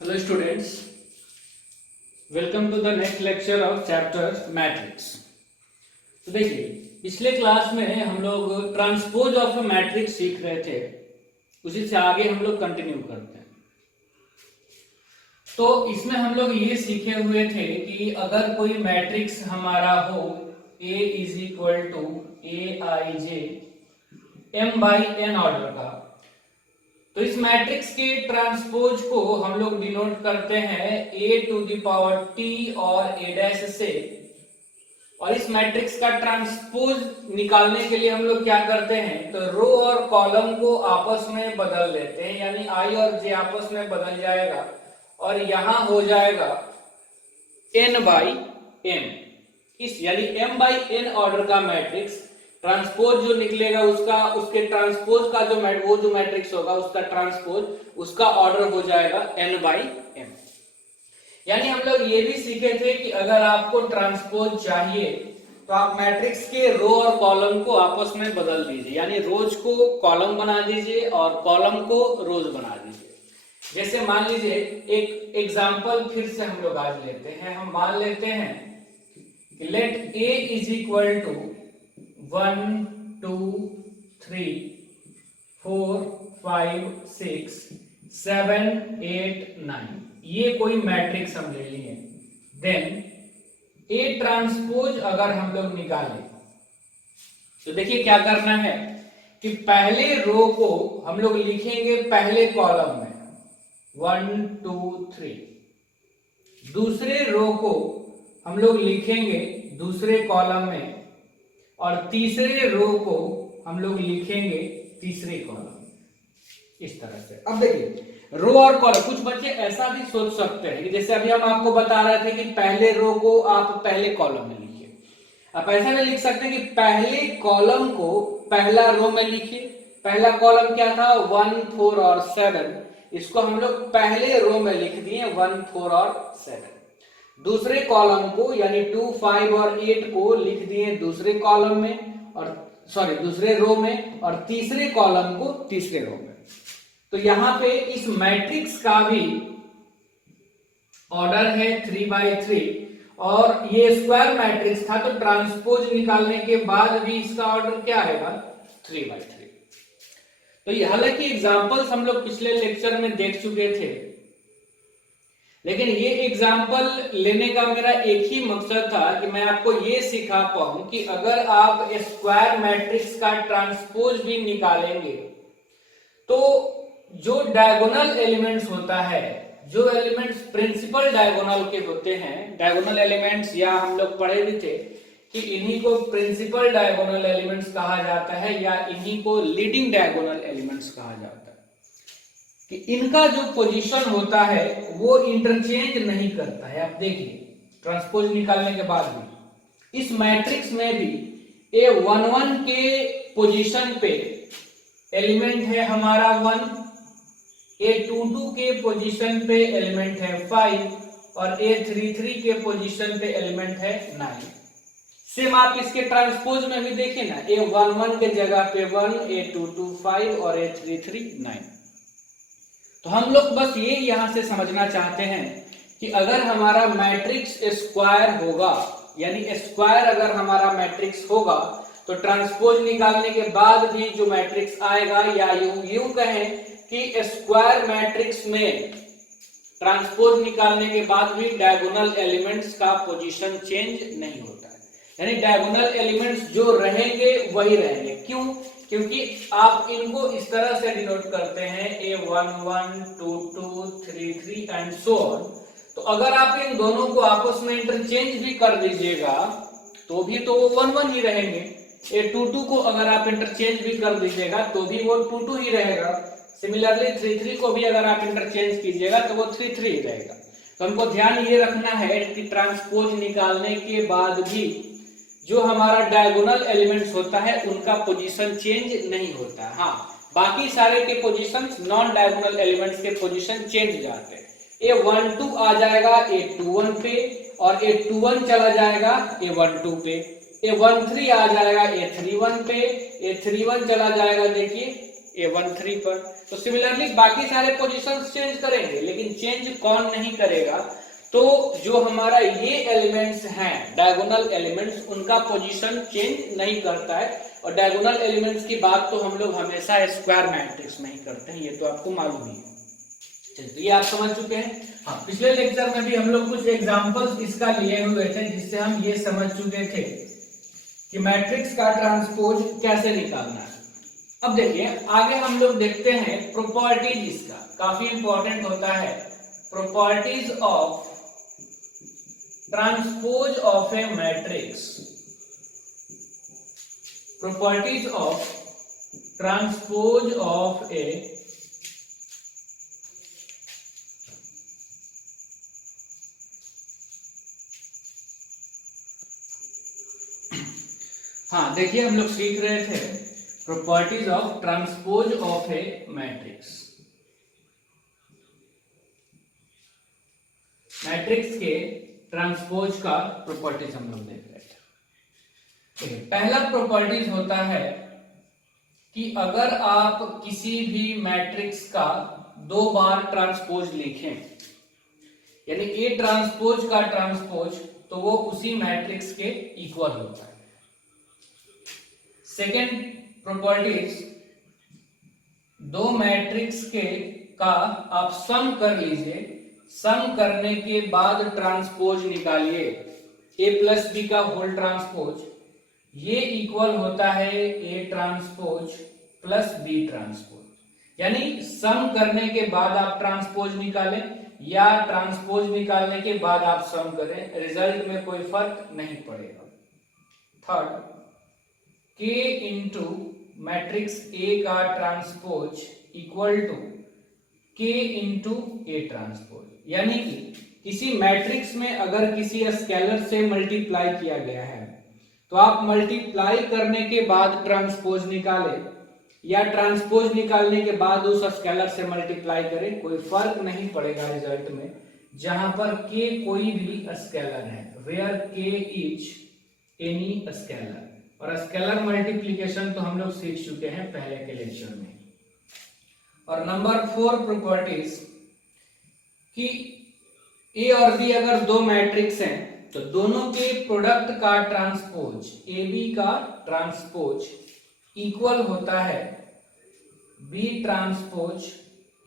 Hello students, welcome to the next lecture of chapter matrix. तो देखिए पिछले class में हम लोग ट्रांसपोज ऑफ मैट्रिक्स सीख रहे थे, उसी से आगे हम लोग कंटिन्यू करते हैं। तो इसमें हम लोग ये सीखे हुए थे कि अगर कोई मैट्रिक्स हमारा हो A is equal to AIJ m/n order का, तो इस मैट्रिक्स के ट्रांसपोज को हम लोग डिनोट करते हैं a to the power t और a' से। और इस मैट्रिक्स का ट्रांसपोज निकालने के लिए हम लोग क्या करते हैं, तो रो और कॉलम को आपस में बदल देते हैं, यानी i और j आपस में बदल जाएगा और यहां हो जाएगा n/m। इस यानी m/n ऑर्डर का मैट्रिक्स ट्रांसपोज जो निकलेगा उसके ट्रांसपोज का जो मैट्रिक्स होगा उसका ट्रांसपोज उसका ऑर्डर हो जाएगा n/m। यानी हम लोग ये भी सीखे थे कि अगर आपको ट्रांसपोज चाहिए तो आप मैट्रिक्स के रो और कॉलम को आपस में बदल दीजिए, यानी रोज को कॉलम बना दीजिए और कॉलम को रोज बना दीजिए। जैसे मान लीजिए एक एग्जांपल फिर से हम लोग आज लेते हैं। हम मान लेते हैं कि let a is equal to 1 2 3 4 5 6 7 8 9, ये कोई मैट्रिक्स हम ले लिए। देन A ट्रांसपोज अगर हम लोग निकालें तो देखिए क्या करना है कि पहले रो को हम लोग लिखेंगे पहले कॉलम में 1 2 3, दूसरे रो को हम लोग लिखेंगे दूसरे कॉलम में और तीसरे रो को हम लोग लिखेंगे तीसरे कॉलम। इस तरह से अब देखिए रो और कॉलम, कुछ बच्चे ऐसा भी सोच सकते हैं कि जैसे अभी हम आपको बता रहे थे कि पहले रो को आप पहले कॉलम में लिखिए। आप ऐसा भी लिख सकते हैं कि पहले कॉलम को पहला रो में लिखिए। पहला कॉलम क्या था 1 4 और 7, इसको हम लोग पहले रो में लिख दिए 1 4 और 7। दूसरे कॉलम को यानी 2 5 और 8 को लिख दिए दूसरे कॉलम में और दूसरे रो में और तीसरे कॉलम को तीसरे रो में। तो यहां पे इस मैट्रिक्स का भी ऑर्डर है 3/3 और ये स्क्वायर मैट्रिक्स था, तो ट्रांसपोज निकालने के बाद भी इसका ऑर्डर क्या आएगा 3/3। तो ये हालांकि एग्जांपल्स हम लोग पिछले लेक्चर में देख चुके थे, लेकिन ये एग्जाम्पल लेने का मेरा एक ही मकसद था कि मैं आपको ये सिखा पाऊं कि अगर आप स्क्वायर मैट्रिक्स का ट्रांसपोज भी निकालेंगे तो जो डायगोनल एलिमेंट्स होता है, जो एलिमेंट्स प्रिंसिपल डायगोनल के होते हैं, डायगोनल एलिमेंट्स या हम लोग पढ़े भी थे कि इन्हीं को प्रिंसिपल डायगोनल एलिमेंट्स कहा जाता है या इन्हीं को लीडिंग डायगोनल एलिमेंट्स कहा जाता है, कि इनका जो पोजीशन होता है वो इंटरचेंज नहीं करता है। आप देखिए ट्रांसपोज निकालने के बाद भी इस मैट्रिक्स में भी A11 के पोजीशन पे एलिमेंट है हमारा 1, A22 के पोजीशन पे एलिमेंट है 5 और A33 के पोजीशन पे एलिमेंट है 9। सेम आप इसके ट्रांसपोज में भी देखिए ना, A11 के जगह पे 1, A22 5 और A33 9। तो हम लोग बस ये यहां से समझना चाहते हैं कि अगर हमारा मैट्रिक्स स्क्वायर होगा, यानी स्क्वायर अगर हमारा मैट्रिक्स होगा तो ट्रांसपोज निकालने के बाद भी जो मैट्रिक्स आएगा, या यूं कहें कि स्क्वायर मैट्रिक्स में ट्रांसपोज निकालने के बाद भी डायगोनल एलिमेंट्स का पोजीशन चेंज नहीं होता है, यानी डायगोनल एलिमेंट्स जो रहेंगे वही रहेंगे। क्यों? क्योंकि आप इनको इस तरह से डिनोट करते हैं A11 2 2 3 3 एंड सो ऑन। तो अगर आप इन दोनों को आपस में इंटरचेंज भी कर दीजिएगा तो भी तो वो 1 1 ही रहेंगे। A22 को अगर आप इंटरचेंज भी कर दीजिएगा तो भी वो 2 2 ही रहेगा। सिमिलरली 3 3 को भी अगर आप इंटरचेंज कीजिएगा तो वो 3 3 ही रहेगा। तो हमको ध्यान ये रखना है कि ट्रांसपोज निकालने के बाद भी जो हमारा डायगोनल एलिमेंट्स होता है उनका पोजीशन चेंज नहीं होता है। हाँ, बाकी सारे के पोजीशंस नॉन डायगोनल एलिमेंट्स के पोजीशन चेंज जाते हैं। A12 आ जाएगा A21 पे और A21 चला जाएगा A12 पे, A13 आ जाएगा A31 पे, A31 चला जाएगा देखिए A13 पर। तो सिमिलरली बाकी सारे पोजीशंस चेंज करेंगे, लेकिन चेंज कौन नहीं करेगा, तो जो हमारा ये एलिमेंट्स हैं डायगोनल एलिमेंट्स, उनका पोजीशन चेंज नहीं करता है। और डायगोनल एलिमेंट्स की बात तो हम लोग हमेशा स्क्वायर मैट्रिक्स में ही करते हैं, ये तो आपको मालूम ही है। चलिए, तो ये आप समझ चुके हैं। हाँ, पिछले लेक्चर में भी हम लोग कुछ एग्जांपल्स इसका लिए हुए थे, जिससे हम ये समझ चुके थे कि मैट्रिक्स का ट्रांसपोज कैसे निकालना है। अब देखिए आगे हम लोग देखते हैं प्रॉपर्टीज, इसका काफी इंपॉर्टेंट होता है। Properties of transpose of a matrix, properties of transpose of a हाँ, देखिए हम लोग सीख रहे थे properties of transpose of a matrix. Matrix के ट्रांसपोज का प्रॉपर्टीज हम लोग देख रहे थे। पहला प्रॉपर्टीज होता है कि अगर आप किसी भी मैट्रिक्स का 2 बार ट्रांसपोज लिखें, यानी ए ट्रांसपोज का ट्रांसपोज, तो वो उसी मैट्रिक्स के इक्वल होता है। सेकेंड प्रॉपर्टीज, 2 मैट्रिक्स के का आप सम कर लीजिए, सम करने के बाद ट्रांसपोज निकालिए, ए प्लस बी का होल ट्रांसपोज, ये इक्वल होता है A transpose plus B transpose. यानी सम करने के बाद आप ट्रांसपोज निकालें या ट्रांसपोज निकालने के बाद आप सम करें, रिजल्ट में कोई फर्क नहीं पड़ेगा। Third, K into matrix A का transpose equal to K into A transpose. यानी कि किसी मैट्रिक्स में अगर किसी स्केलर से मल्टीप्लाई किया गया है, तो आप मल्टीप्लाई करने के बाद ट्रांसपोज निकालें या ट्रांसपोज निकालने के बाद उस स्केलर से मल्टीप्लाई करें, कोई फर्क नहीं पड़ेगा रिजल्ट में, जहां पर K कोई भी स्केलर है, where K is any scalar. और स्केलर मल्टीप्लिकेशन तो हम लोग सीख चुके हैं पहले के लेक्चर में। और नंबर 4 प्रॉपर्टीज कि ए और बी अगर 2 मैट्रिक्स हैं, तो दोनों के प्रोडक्ट का ट्रांसपोज, ए बी का ट्रांसपोज इक्वल होता है बी ट्रांसपोज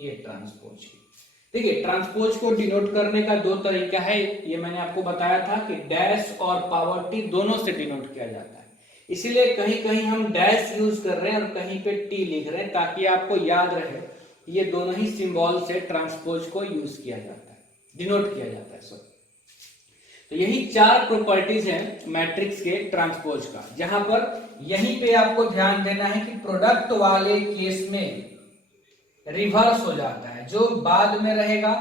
ए ट्रांसपोज। देखिए ट्रांसपोज को डिनोट करने का 2 तरीका है, ये मैंने आपको बताया था कि डैश और पावर टी दोनों से डिनोट किया जाता है। इसीलिए कहीं कहीं हम डैश यूज कर रहे हैं और कहीं पे टी लिख रहे हैं, ताकि आपको याद रहे ये दोनों ही सिंबल से ट्रांसपोज को यूज किया जाता है, डिनोट किया जाता है। सॉरी, तो यही 4 प्रॉपर्टीज हैं मैट्रिक्स के ट्रांसपोज का, जहां पर यहीं पे आपको ध्यान देना है कि प्रोडक्ट वाले केस में रिवर्स हो जाता है, जो बाद में रहेगा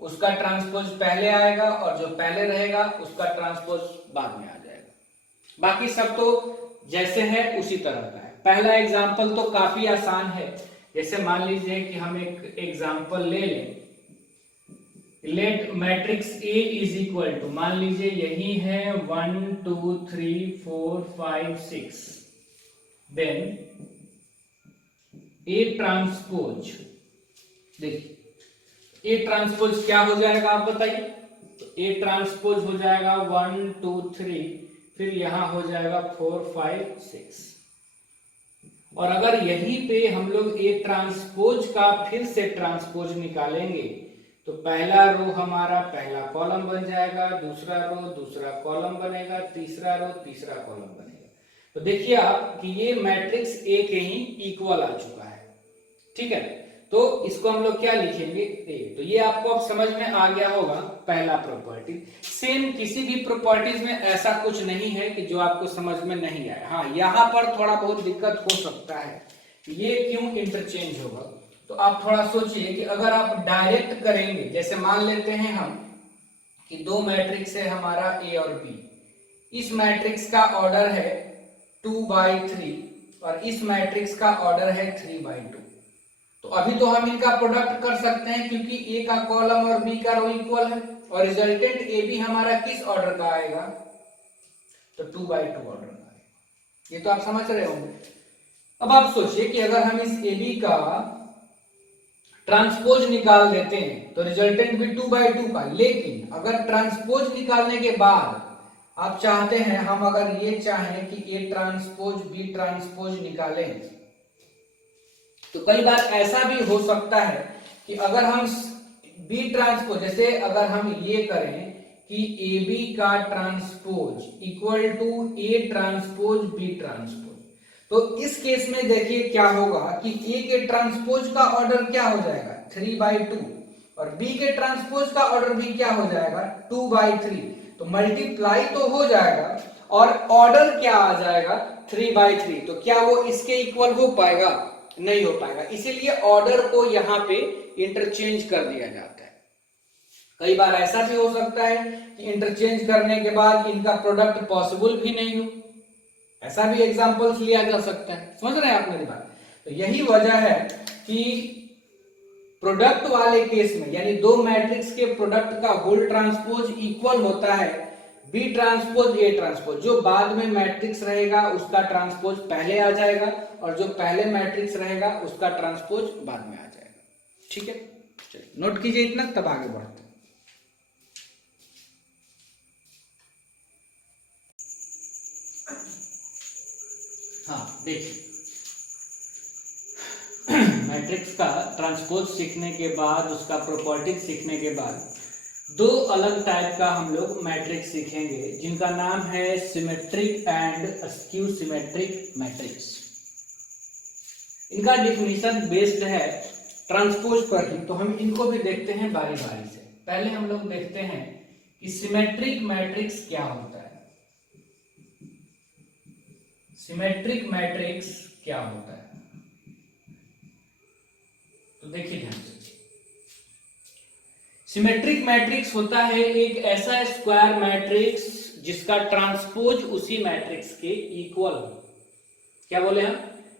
उसका ट्रांसपोज पहले आएगा और जो पहले रहेगा उसका ट्रांसपोज बाद में आ जाएगा। बाकी सब तो जैसे है उसी तरह का है। पहला एग्जांपल तो काफी आसान है, जैसे मान लीजिए कि हम एक एग्जांपल ले लें, let matrix A is equal to, मान लीजिए यही है 1 2 3 4 5 6, देन A ट्रांसपोज, देखिए A ट्रांसपोज क्या हो जाएगा आप बताइए। तो A ट्रांसपोज हो जाएगा 1 2 3, फिर यहां हो जाएगा 4 5 6। और अगर यहीं पे हम लोग ए ट्रांसपोज का फिर से ट्रांसपोज निकालेंगे, तो पहला रो हमारा पहला कॉलम बन जाएगा, दूसरा रो दूसरा कॉलम बनेगा, तीसरा रो तीसरा कॉलम बनेगा। तो देखिए आप कि ये मैट्रिक्स ए के ही इक्वल आ चुका है। ठीक है, तो इसको हम लोग क्या लिखेंगे, ए। तो ये आपको अब समझ में आ गया होगा पहला प्रॉपर्टी। सेम किसी भी प्रॉपर्टीज में ऐसा कुछ नहीं है कि जो आपको समझ में नहीं आए। हाँ, यहाँ पर थोड़ा बहुत दिक्कत हो सकता है, ये क्यों इंटरचेंज होगा। तो आप थोड़ा सोचिए कि अगर आप डायरेक्ट करेंगे, जैसे मान लेते हैं हम कि 2 मैट्रिक्स है हमारा ए और बी, इस मैट्रिक्स का ऑर्डर है 2/3 और इस मैट्रिक्स का ऑर्डर है 3/2। तो अभी तो हम इनका प्रोडक्ट कर सकते हैं क्योंकि ए का कॉलम और बी का रो इक्वल है, और रिजल्टेंट ए बी हमारा किस ऑर्डर का आएगा, तो 2/2 ऑर्डर का आएगा। ये तो आप समझ रहे होंगे। अब आप सोचिए कि अगर हम इस ए बी का ट्रांसपोज निकाल देते हैं तो रिजल्टेंट भी 2/2 का, लेकिन अगर ट्रांसपोज निकालने के बाद आप चाहते हैं, हम अगर ये चाहें कि ए ट्रांसपोज बी ट्रांसपोज निकालें, तो कई बार ऐसा भी हो सकता है कि अगर हम बी ट्रांसपोज, जैसे अगर हम ये करें कि ए बी का transpose equal to A transpose B transpose, तो इस केस में देखिए क्या होगा कि ए के ट्रांसपोज का ऑर्डर क्या हो जाएगा 3/2 और बी के ट्रांसपोज का ऑर्डर भी क्या हो जाएगा 2/3, तो मल्टीप्लाई तो हो जाएगा और ऑर्डर क्या आ जाएगा 3/3, तो क्या वो इसके इक्वल हो पाएगा? नहीं हो पाएगा। इसीलिए ऑर्डर को यहां पे इंटरचेंज कर दिया जाता है। कई बार ऐसा भी हो सकता है कि इंटरचेंज करने के बाद इनका प्रोडक्ट पॉसिबल भी नहीं हो, ऐसा भी एग्जांपल्स लिया जा सकता है। समझ रहे हैं आप मेरी बात? तो यही वजह है कि प्रोडक्ट वाले केस में, यानी दो मैट्रिक्स के प्रोडक्ट का होल ट्रांसपोज इक्वल होता है बी ट्रांसपोज ए ट्रांसपोज, जो बाद में मैट्रिक्स रहेगा उसका ट्रांसपोज पहले आ जाएगा और जो पहले मैट्रिक्स रहेगा उसका ट्रांसपोज बाद में आ जाएगा। ठीक है, चलिए नोट कीजिए इतना, तब आगे बढ़ते हैं। हाँ देखिए, मैट्रिक्स का ट्रांसपोज सीखने के बाद, उसका प्रॉपर्टी सीखने के बाद दो अलग टाइप का हम लोग मैट्रिक्स सीखेंगे, जिनका नाम है symmetric and skew symmetric matrix. इनका डिफिनीशन बेस्ड है ट्रांसपोज पर ही, तो हम इनको भी देखते हैं बारी बारी से। पहले हम लोग देखते हैं कि सिमेट्रिक मैट्रिक्स क्या होता है। सिमेट्रिक मैट्रिक्स क्या होता है, तो देखिए ध्यान से। सिमेट्रिक मैट्रिक्स होता है एक ऐसा स्क्वायर मैट्रिक्स जिसका ट्रांसपोज उसी मैट्रिक्स के इक्वल हो। क्या बोले हम?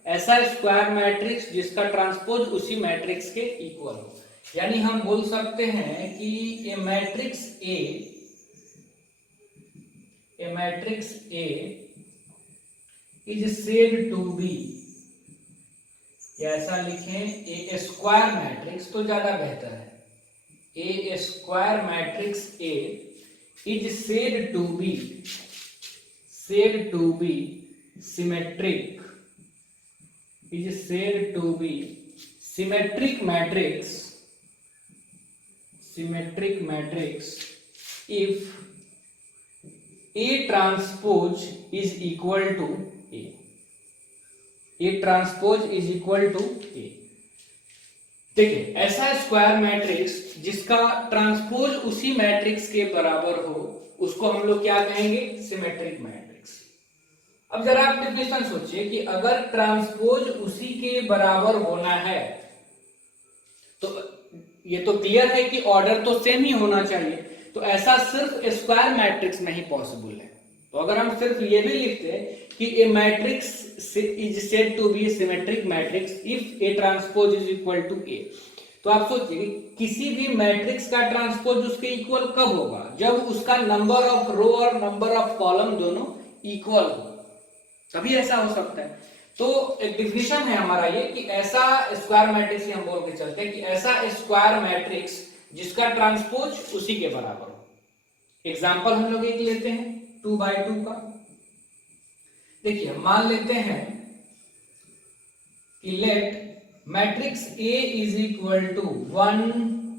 ऐसा स्क्वायर मैट्रिक्स जिसका ट्रांसपोज उसी मैट्रिक्स के इक्वल हो। यानी हम बोल सकते हैं कि a matrix A is said to be, या ऐसा लिखें ए स्क्वायर मैट्रिक्स तो ज्यादा बेहतर है, a square matrix A is said to be symmetric, is said to be symmetric matrix if A transpose is equal to A transpose is equal to A। देखिए, ऐसा square matrix जिसका transpose उसी matrix के बराबर हो, उसको हम लोग क्या कहेंगे? Symmetric matrix. अब जरा आप डेफिनेशन सोचिए कि अगर ट्रांसपोज उसी के बराबर होना है, तो ये तो क्लियर है कि ऑर्डर तो सेम ही होना चाहिए, तो ऐसा सिर्फ स्क्वायर मैट्रिक्स में ही पॉसिबल है। तो अगर हम सिर्फ ये भी लिखते हैं कि a matrix is said to be symmetric matrix if A transpose is equal to A, तो आप सोचिए किसी भी मैट्रिक्स का ट्रांसपोज उसके इक्वल कब होगा? जब उसका नंबर ऑफ रो और नंबर ऑफ कॉलम दोनों इक्वल हो, तभी ऐसा हो सकता है। तो एक डिफिनेशन है हमारा ये कि ऐसा स्क्वायर मैट्रिक्स हम बोल के चलते हैं कि ऐसा स्क्वायर मैट्रिक्स जिसका ट्रांसपोज उसी के बराबर हो। एग्जांपल हम लोग एक लेते हैं 2/2 का। देखिए, मान लेते हैं कि let matrix A is equal to 1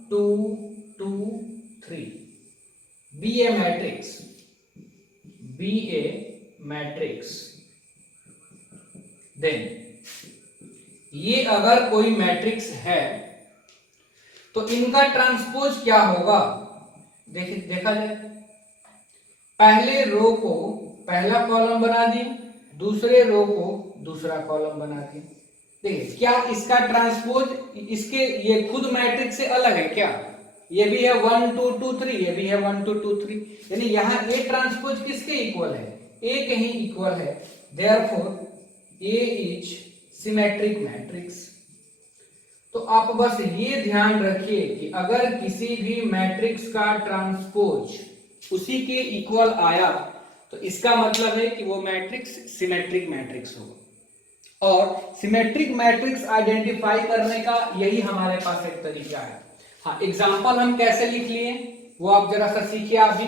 2 2 3, be a matrix, then ये अगर कोई मैट्रिक्स है तो इनका ट्रांसपोज क्या होगा? देखिए, देखा जाए, पहले रो को पहला कॉलम बना दिए, दूसरे रो को दूसरा कॉलम बना दिए। देखिए, क्या इसका ट्रांसपोज इसके ये खुद मैट्रिक्स से अलग है क्या? ये भी है 1 2 2 3, ये भी है 1 2 2 3, यानी यहां ए ट्रांसपोज किसके इक्वल है? ए के ही इक्वल है। Therefore A is symmetric matrix. तो आप बस ये ध्यान रखिए कि अगर किसी भी मैट्रिक्स का ट्रांसपोज उसी के इक्वल आया तो इसका मतलब है कि वो मैट्रिक्स सिमेट्रिक मैट्रिक्स होगा। और सिमेट्रिक मैट्रिक्स आइडेंटिफाई करने का यही हमारे पास एक तरीका है। हाँ, एग्जांपल हम कैसे लिख लिए वो आप जरा सा सीखिए। अभी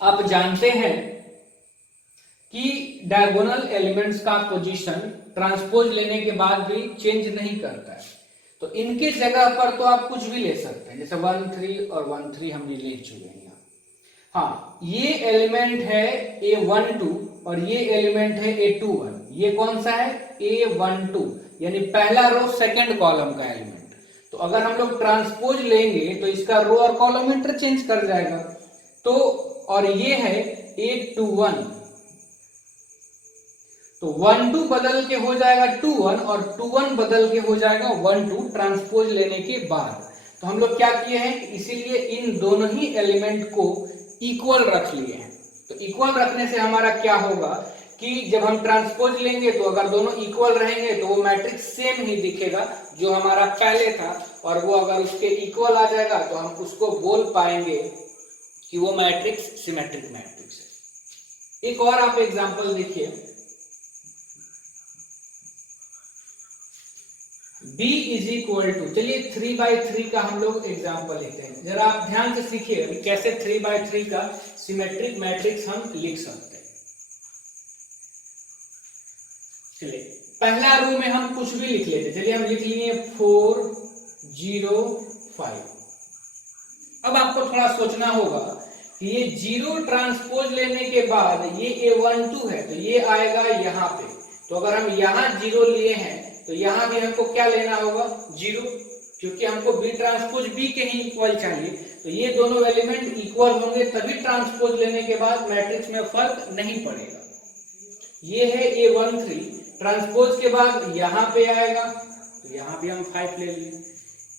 आप जानते हैं कि डायगोनल एलिमेंट्स का पोजीशन ट्रांसपोज लेने के बाद भी चेंज नहीं करता है, तो इनके जगह पर तो आप कुछ भी ले सकते हैं, जैसे 1 3 और 1 3 हम ले चुके हैं। हाँ, ये एलिमेंट है A12 और ये एलिमेंट है A21। ये कौन सा है? A12, यानी पहला रो सेकंड कॉलम का एलिमेंट। तो अगर हम लोग ट्रांसपोज लेंगे तो इसका रो और कॉलम इंटरचेंज कर जाएगा। तो और ये है A21, तो 1 2 बदल के हो जाएगा 2 1 और 2 1 बदल के हो जाएगा 1 2 ट्रांसपोज लेने के बाद। तो हम लोग क्या किए हैं, इसीलिए इन दोनों ही एलिमेंट को इक्वल रख लिए हैं। तो इक्वल रखने से हमारा क्या होगा कि जब हम ट्रांसपोज लेंगे तो अगर दोनों इक्वल रहेंगे तो वो मैट्रिक्स सेम ही दिखेगा जो हमारा पहले था, और वो अगर उसके इक्वल आ जाएगा तो हम उसको बोल पाएंगे कि वो मैट्रिक्स सिमेट्रिक मैट्रिक्स है। एक और आप एग्जांपल देखिए, B इज इक्वल टू, चलिए 3/3 का हम लोग एग्जाम्पल लेते हैं। जरा आप ध्यान से सीखिए कैसे 3/3 का सिमेट्रिक मैट्रिक्स हम लिख सकते हैं। चलिए पहला रो में हम कुछ भी लिख लेते, चलिए हम लिख लिए 4 0 5। अब आपको थोड़ा सोचना होगा कि ये 0 ट्रांसपोज लेने के बाद ये A12 है तो ये आएगा यहाँ पे। तो अगर हम यहाँ 0 लिए हैं तो यहाँ भी हमको क्या लेना होगा? 0, क्योंकि हमको B ट्रांसपोज B के ही इक्वल चाहिए। तो ये दोनों एलिमेंट इक्वल होंगे तभी ट्रांसपोज लेने के बाद मैट्रिक्स में फर्क नहीं पड़ेगा। ये है A13, ट्रांसपोज के बाद यहाँ पे आएगा तो यहाँ भी हम 5 ले लिए।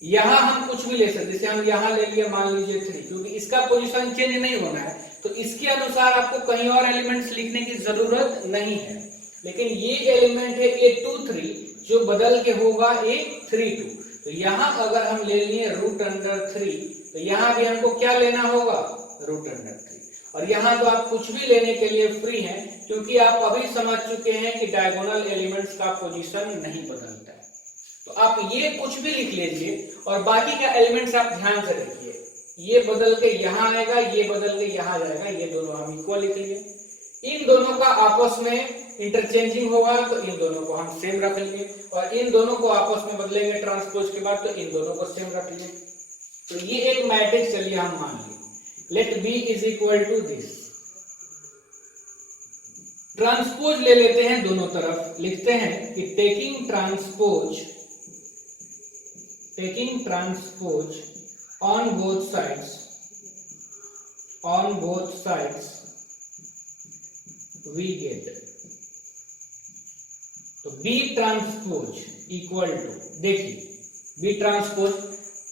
यहाँ हम कुछ भी ले सकते, जैसे हम यहाँ ले लिए मान लीजिए 3, क्योंकि इसका पोजीशन चेंज नहीं होना है तो इसके अनुसार आपको कहीं और एलिमेंट्स लिखने की जरूरत नहीं है। लेकिन ये एलिमेंट है A23 जो बदल के होगा A32। तो यहाँ अगर हम ले लिए √3 तो यहाँ भी हमको क्या लेना होगा? √3। और यहाँ तो आप कुछ भी लेने के लिए फ्री हैं, क्योंकि आप अभी समझ चुके हैं कि डायगोनल एलिमेंट्स का पोजीशन नहीं बदलता है। तो आप ये कुछ भी लिख लीजिए और बाकी का एलिमेंट्स आप ध्यान से देखिए, ये बदल के यहाँ आएगा, ये बदल के यहाँ जाएगा, ये दोनों हम इक्वल लिख लिए। इन दोनों का आपस में इंटरचेंजिंग होगा तो इन दोनों को हम सेम रख लेंगे, और इन दोनों को आपस में बदलेंगे ट्रांसपोज के बाद तो इन दोनों को सेम रख लेंगे। तो ये एक मैट्रिक्स चलिए हम मान लिए, let B is equal to this. Transpose ले लेते हैं दोनों तरफ, लिखते हैं कि taking transpose on both sides we get, तो B ट्रांसपोज इक्वल टू, देखिए B ट्रांसपोज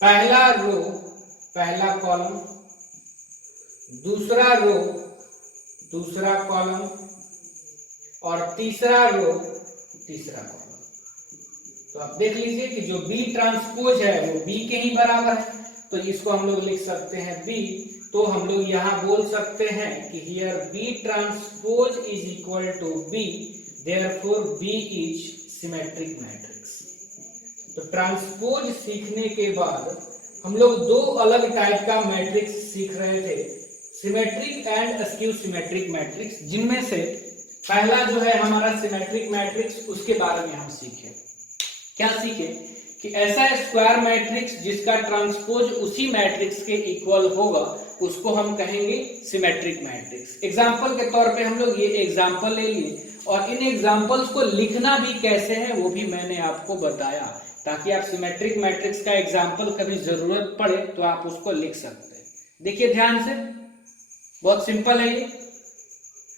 पहला रो पहला कॉलम, दूसरा रो दूसरा कॉलम, और तीसरा रो तीसरा कॉलम। तो आप देख लीजिए कि जो B ट्रांसपोज है वो B के ही बराबर है, तो इसको हम लोग लिख सकते हैं B। तो हम लोग यहाँ बोल सकते हैं कि here B transpose is equal to B, therefore B is symmetric matrix. तो ट्रांसपोज सीखने के बाद हम लोग दो अलग टाइप का मैट्रिक्स सीख रहे थे, symmetric and askew symmetric matrix, जिनमें से पहला जो है हमारा सिमेट्रिक मैट्रिक्स, उसके बारे में हम सीखे। क्या सीखे कि ऐसा स्क्वायर मैट्रिक्स जिसका ट्रांसपोज उसी मैट्रिक्स के इक्वल होगा उसको हम कहेंगे सिमेट्रिक मैट्रिक्स। एग्जांपल के तौर पे हम लोग ये एग्जांपल ले लिए, और इन एग्जांपल्स को लिखना भी कैसे है वो भी मैंने आपको बताया, ताकि आप सिमेट्रिक मैट्रिक्स का एग्जांपल कभी जरूरत पड़े तो आप उसको लिख सकते हैं। देखिए ध्यान से, बहुत सिंपल है ये,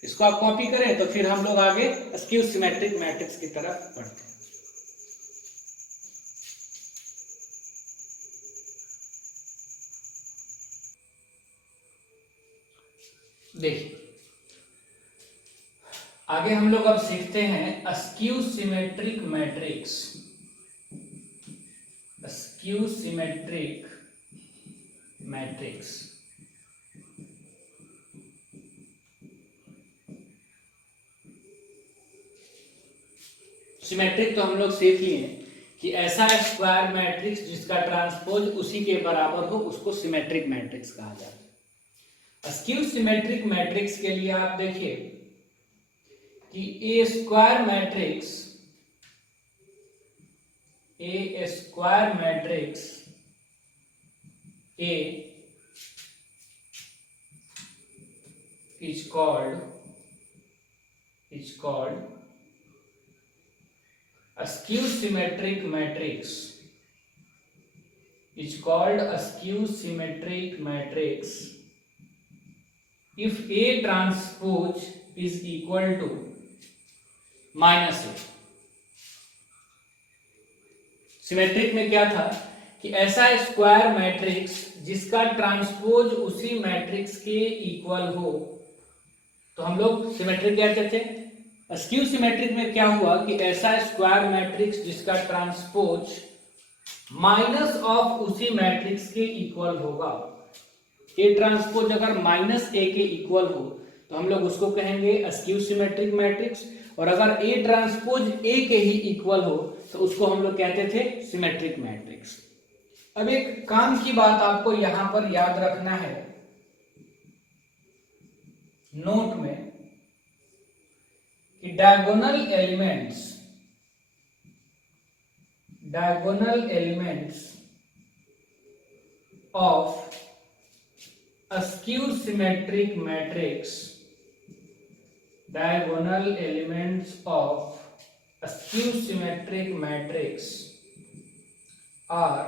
इसको आप कॉपी करें तो फिर हम लोग आगे स्क्यू सिमेट्रिक मैट्रिक्स की तरफ बढ़ते हैं। देखिए आगे हम लोग अब सीखते हैं askew symmetric matrix. Askew symmetric matrix symmetric तो हम लोग सीख लिए हैं कि ऐसा स्क्वायर मैट्रिक्स जिसका ट्रांसपोज उसी के बराबर हो उसको सिमेट्रिक मैट्रिक्स कहा जाता है। स्क्यू सिमेट्रिक मैट्रिक्स के लिए आप देखिए कि a square matrix A is called a skew symmetric matrix if A transpose is equal to -A। Symmetric में क्या था कि ऐसा स्क्वायर मैट्रिक्स जिसका ट्रांसपोज उसी मैट्रिक्स के इक्वल हो तो हम लोग सिमेट्रिक कहते थे। स्क्यू सिमेट्रिक में क्या हुआ कि ऐसा स्क्वायर मैट्रिक्स जिसका ट्रांसपोज माइनस ऑफ उसी मैट्रिक्स के इक्वल होगा। ए ट्रांसपोज अगर -A के इक्वल हो तो हम लोग उसको कहेंगे स्क्यू सिमेट्रिक मैट्रिक्स, और अगर ए ट्रांसपोज ए के ही इक्वल हो तो उसको हम लोग कहते थे सिमेट्रिक मैट्रिक्स। अब एक काम की बात आपको यहां पर याद रखना है नोट में कि diagonal elements of a skew symmetric matrix are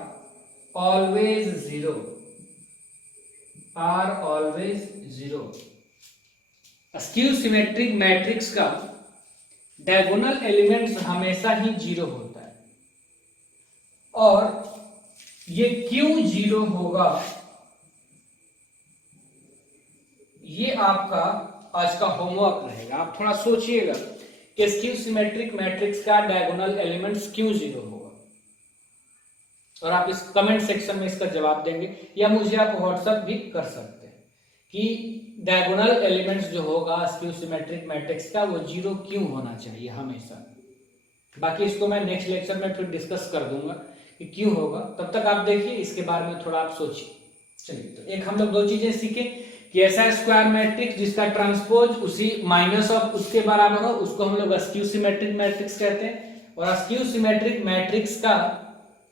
always zero। Skew symmetric matrix का डायगोनल एलिमेंट्स हमेशा ही जीरो होता है, और ये क्यों जीरो होगा ये आपका आज का होमवर्क रहेगा। आप थोड़ा सोचिएगा कि स्क्यू सिमेट्रिक मैट्रिक्स का डायगोनल एलिमेंट्स क्यों जीरो होगा, और आप इस कमेंट सेक्शन में इसका जवाब देंगे या मुझे आप व्हाट्सएप भी कर सकते हैं कि डायगोनल एलिमेंट्स जो होगा स्क्यू सिमेट्रिक मैट्रिक्स का वो जीरो क्यों होना चाहिए हमेशा। बाकी इसको मैं नेक्स्ट लेक्चर में फिर डिस्कस कर दूंगा कि क्यों होगा, तब तक आप देखिए इसके बारे में थोड़ा आप सोचिए। चलिए, तो एक हम लोग दो चीजें सीखे कि ऐसा स्क्वायर मैट्रिक्स जिसका ट्रांसपोज उसी माइनस ऑफ उसके बराबर हो उसको हम लोग स्क्यू सिमेट्रिक मैट्रिक्स कहते हैं, और स्क्यू सिमेट्रिक मैट्रिक्स का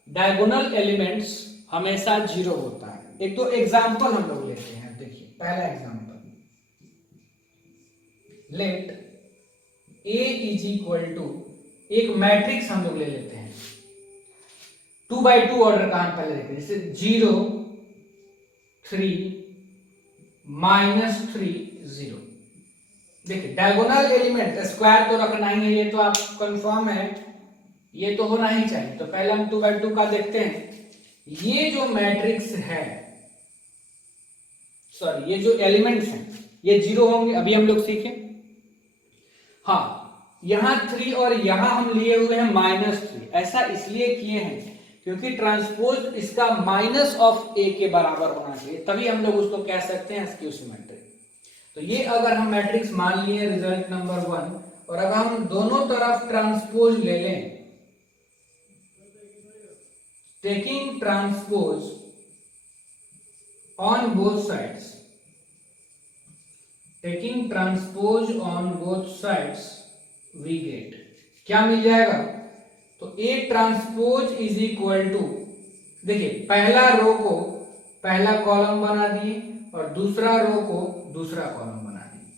डायगोनल एलिमेंट्स हमेशा जीरो होता है। एक तो एग्जांपल हम लोग लेते हैं। देखिए पहला example, let A is equal to, एक मैट्रिक्स हम लोग ले लेते हैं 2x2 ऑर्डर का। हम पहले देखें जैसे 0 3 -3 0। देखिए डायगोनल एलिमेंट स्क्वायर तो रखना ही है, ये तो आप कंफर्म है, ये तो होना ही चाहिए। तो पहले हम 2x2 का देखते हैं। ये जो मैट्रिक्स है, सॉरी ये जो एलिमेंट्स हैं ये जीरो होंगे, अभी हम लोग सीखे। हाँ, यहां 3 और यहां हम लिए हुए हैं -3। ऐसा इसलिए किए हैं क्योंकि ट्रांसपोज इसका माइनस ऑफ ए के बराबर होना चाहिए, तभी हम लोग उसको कह सकते हैं स्क्यू सिमेट्रिक। तो ये अगर हम मैट्रिक्स मान लिए रिजल्ट नंबर 1, और अगर हम दोनों तरफ ट्रांसपोज ले लें, taking transpose on both sides, we get क्या मिल जाएगा। तो A transpose is equal to, देखिए पहला रो को पहला कॉलम बना दिए और दूसरा रो को दूसरा कॉलम बना दिए,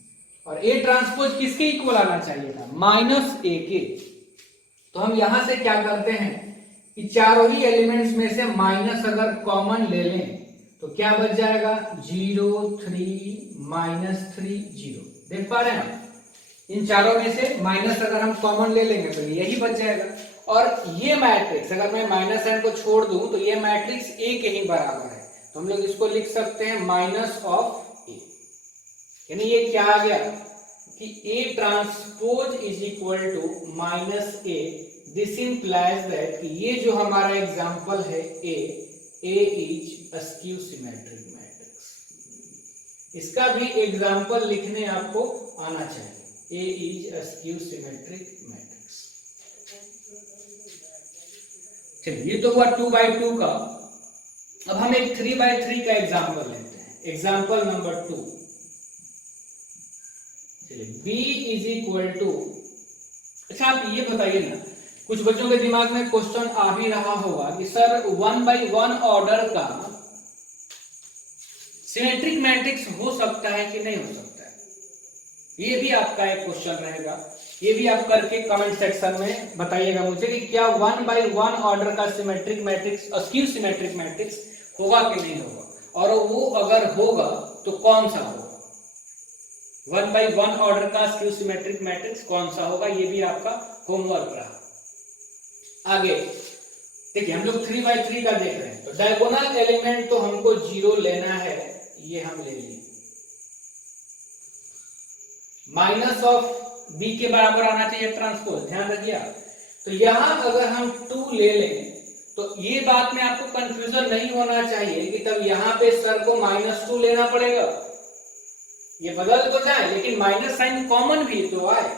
और A ट्रांसपोज किसके इक्वल आना चाहिए था, -A के। तो हम यहां से क्या करते हैं कि चारों ही एलिमेंट्स में से माइनस अगर कॉमन ले लें तो क्या बच जाएगा, 0 3 -3 0। देख पा रहे हैं आप, इन चारों में से माइनस अगर हम कॉमन ले लेंगे तो यही बच जाएगा। और ये मैट्रिक्स अगर मैं माइनस एन को छोड़ दूं तो ये मैट्रिक्स ए के ही बराबर है, तो हम लोग इसको लिख सकते हैं माइनस ऑफ ए। यानी ये क्या आ गया कि A transpose is equal to -A। This implies that ये जो हमारा एग्जांपल है A is a skew symmetric matrix. इसका भी एग्जांपल लिखने आपको आना चाहिए, A is a skew symmetric matrix. चलिए ये तो हुआ 2/2 का। अब हम एक 3/3 का एग्जाम्पल लेते हैं, एग्जाम्पल नंबर 2। चलिए b इज इक्वल टू, अच्छा आप ये बताइए ना, कुछ बच्चों के दिमाग में क्वेश्चन आ भी रहा होगा कि सर 1/1 ऑर्डर का सिमेट्रिक मैट्रिक्स हो सकता है कि नहीं हो सकता है। ये भी आपका एक क्वेश्चन रहेगा, ये भी आप करके कमेंट सेक्शन में बताइएगा मुझे कि क्या 1/1 ऑर्डर का symmetric matrix, skew symmetric matrix होगा कि नहीं होगा, और वो अगर होगा तो कौन सा होगा। 1/1 ऑर्डर का स्क्यू सिमेट्रिक मैट्रिक्स कौन सा होगा, ये भी आपका होमवर्क रहा। आगे देखिए हम लोग 3/3 का देख रहे हैं, तो डायगोनल एलिमेंट तो हमको 0 लेना है, ये हम ले लिए। माइनस ऑफ b के बराबर आना चाहिए ट्रांसपोज, ध्यान रखिए आप। तो यहां अगर हम 2 ले लें तो ये बात में आपको कंफ्यूजन नहीं होना चाहिए कि तब यहां पे सर को -2 लेना पड़ेगा। ये बदल तो जाए लेकिन माइनस साइन कॉमन भी तो आए,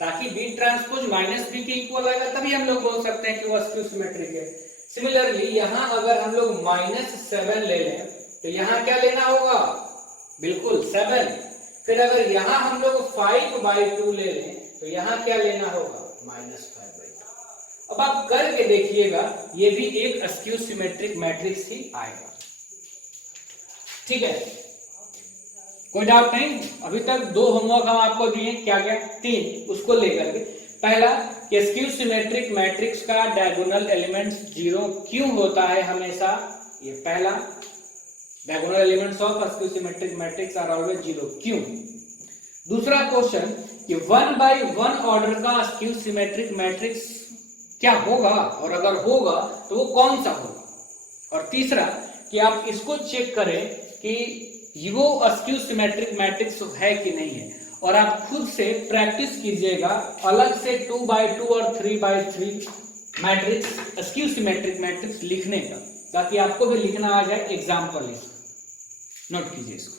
ताकि b ट्रांसपोज -b के इक्वल आएगा, तभी हम लोग बोल सकते हैं कि वो स्क्यू सिमेट्रिक है। सिमिलरली यहां अगर हम लोग -7 ले लें तो यहां क्या लेना होगा, बिल्कुल 7। फिर अगर यहां हम लोग 5/2 ले लें तो यहां क्या लेना होगा, -5/2। अब आप करके देखिएगा, ये भी एक स्क्यू सिमेट्रिक मैट्रिक्स ही आएगा। ठीक है, कोई डाउट नहीं। अभी तक 2 होमवर्क हम आपको दिए, क्या क्या, 3, उसको लेकर के। पहला कि स्क्यू सिमेट्रिक मैट्रिक्स का डायगोनल एलिमेंट्स 0 क्यों होता है हमेशा, ये पहला। Diagonal elements of skew symmetric matrix are always 0 क्यों। दूसरा क्वेश्चन कि 1/1 ऑर्डर का स्क्यू सिमेट्रिक मैट्रिक्स क्या होगा, और अगर होगा तो वो कौन सा होगा। और तीसरा कि आप इसको चेक करें कि वो स्क्यू सिमेट्रिक मैट्रिक्स है कि नहीं है, और आप खुद से प्रैक्टिस कीजिएगा अलग से 2/2 और 3/3 मैट्रिक्स, स्क्यू सिमेट्रिक मैट्रिक्स लिखने का, ताकि आपको भी लिखना आ जाए एग्जाम्पल। नोट कीजिए इसको।